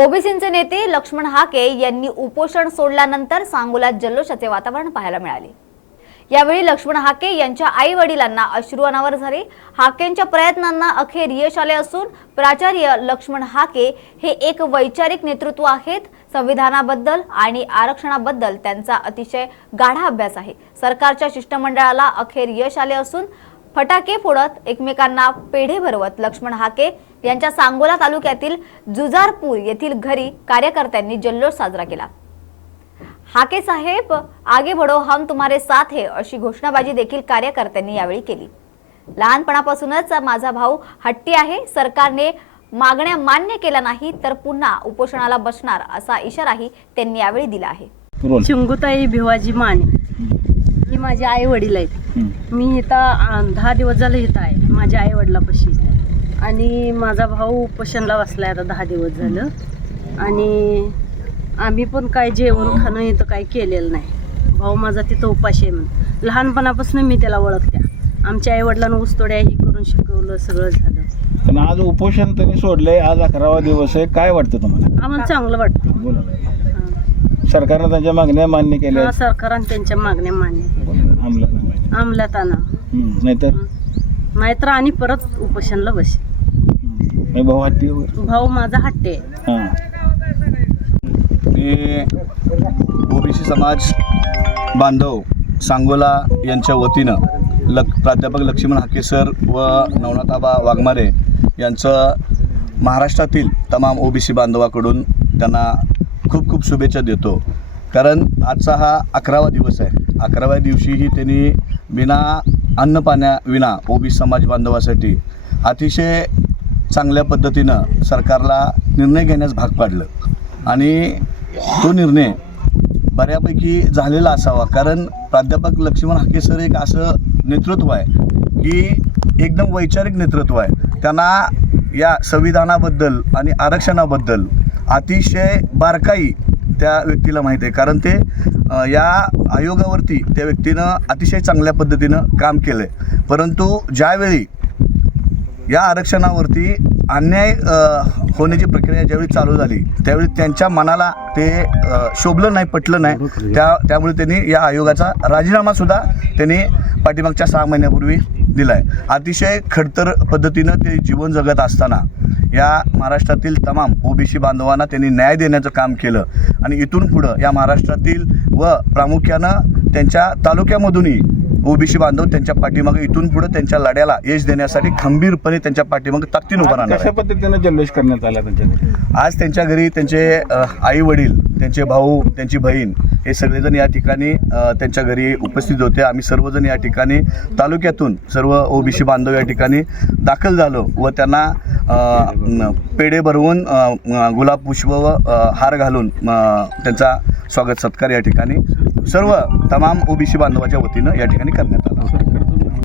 ओबीसींचे नेते लक्ष्मण हाके यांनी उपोषण सोडल्यानंतर सांगोल्यात जल्लोषाचे वातावरण पाहायला मिळाले। यावेळी लक्ष्मण हाके यांच्या आई वडिलांना अश्रू अनावर झाले। हाकेंच्या प्रयत्नांना अखेर यश आले असून प्राचार्य लक्ष्मण हाके हे एक वैचारिक नेतृत्व आहेत। संविधानाबद्दल आणि आरक्षणाबद्दल त्यांचा अतिशय गाढा अभ्यास आहे। सरकारच्या शिष्टमंडळाला अखेर यश आले असून फटाके फोडत एकमेकांना पेढे भरवत लक्ष्मण हाके यांच्या सांगोला तालुक्यातील जुजारपूर येथील घरी कार्यकर्त्यांनी जल्लोष साजरा केला। हाके साहेब आगे बढ़ो, हम तुम्हारे साथ है अशी घोषणाबाजी देखील कार्यकर्त्यांनी यावेळी केली। लहानपणापासूनच माझा भाऊ हट्टी आहे, सरकारने मागण्या मान्य केल्या नाही तर पुन्हा उपोषणाला बसणार असा इशाराही त्यांनी यावेळी दिला आहे। चिंगुताई भिवाजी माने ही माझे आई वडील आहेत। मी इथं 10 दिवस झाले इथं आहे माझ्या आई वडिलापाशी आणि माझा भाऊ उपोषणला बसलाय आता 10 दिवस झालं आणि आम्ही पण काय जेवण खाणं इथं काही केलेलं नाही। भाऊ माझा तिथं उपाशी आहे म्हणून लहानपणापासून मी त्याला ओळखते। आमच्या आई वडिलांना ऊसतोड्या ही करून शिकवलं, सगळं झालं। पण आज उपोषण त्यांनी सोडलंय, आज 11वा दिवस आहे, काय वाटतं तुम्हाला? आम्हाला चांगलं वाटतं। बोला। सरकारने त्यांच्या मागण्या मान्य केल्या? सरकारने त्यांच्या मागण्या मान्य केल्या अंमलात आणा, नाहीतर आणि परत उपोषणला बस। भाऊ हट्टी? भाऊ माझा हट्टी आहे। मी ओबीसी समाज बांधव सांगोला यांच्या वतीनं प्राध्यापक लक्ष्मण हाके सर व नवनाथाबा वाघमारे यांचं महाराष्ट्रातील तमाम ओबीसी बांधवाकडून त्यांना खूप खूप शुभेच्छा देतो। कारण आजचा हा 11वा दिवस आहे। 11व्या दिवशीही त्यांनी बिना अन्न पाण्या विना ओबीसी समाज बांधवासाठी अतिशय चांगल्या पद्धतीनं सरकारला निर्णय घेण्यास भाग पाडलं आणि तो निर्णय बऱ्यापैकी झालेला असावा। कारण प्राध्यापक लक्ष्मण हाके सर एक असं नेतृत्व आहे की एकदम वैचारिक नेतृत्व आहे। त्यांना या संविधानाबद्दल आणि आरक्षणाबद्दल अतिशय बारकाई त्या व्यक्तीला माहीत आहे। कारण ते या आयोगावरती त्या व्यक्तीनं अतिशय चांगल्या पद्धतीनं काम केलं आहे। परंतु ज्यावेळी या आरक्षणावरती अन्याय होण्याची प्रक्रिया ज्यावेळी चालू झाली त्यावेळी त्यांच्या मनाला ते शोभलं नाही, पटलं नाही। त्यामुळे त्यांनी या आयोगाचा राजीनामासुद्धा त्यांनी पाठीमागच्या 6 महिन्यापूर्वी दिला आहे। अतिशय खडतर पद्धतीनं ते जीवन जगत असताना या महाराष्ट्रातील तमाम ओबीसी बांधवांना त्यांनी न्याय देण्याचं काम केलं आणि इथून पुढं या महाराष्ट्रातील व प्रामुख्यानं त्यांच्या तालुक्यामधूनही ओबीसी बांधव त्यांच्या पाठीमागे इथून पुढे त्यांच्या लढ्याला यश देण्यासाठी खंबीरपणे त्यांच्या पाठीमागे ताकदीने उभा राहणार। कशा पद्धतीने जल्लोष करण्यात आला त्यांच्याकडे? आज त्यांच्या घरी त्यांचे आई वडील, त्यांचे भाऊ, त्यांची बहीण हे सगळेजण या ठिकाणी त्यांच्या घरी उपस्थित होते। आम्ही सर्वजण या ठिकाणी तालुक्यातून सर्व ओबीसी बांधव या ठिकाणी दाखल झालो व त्यांना पेढे भरवून गुलाब पुष्प व हार घालून त्यांचा स्वागत सत्कार या ठिकाणी सर्व तमाम ओबीसी बांधवाच्या वतीनं या ठिकाणी करण्यात आला।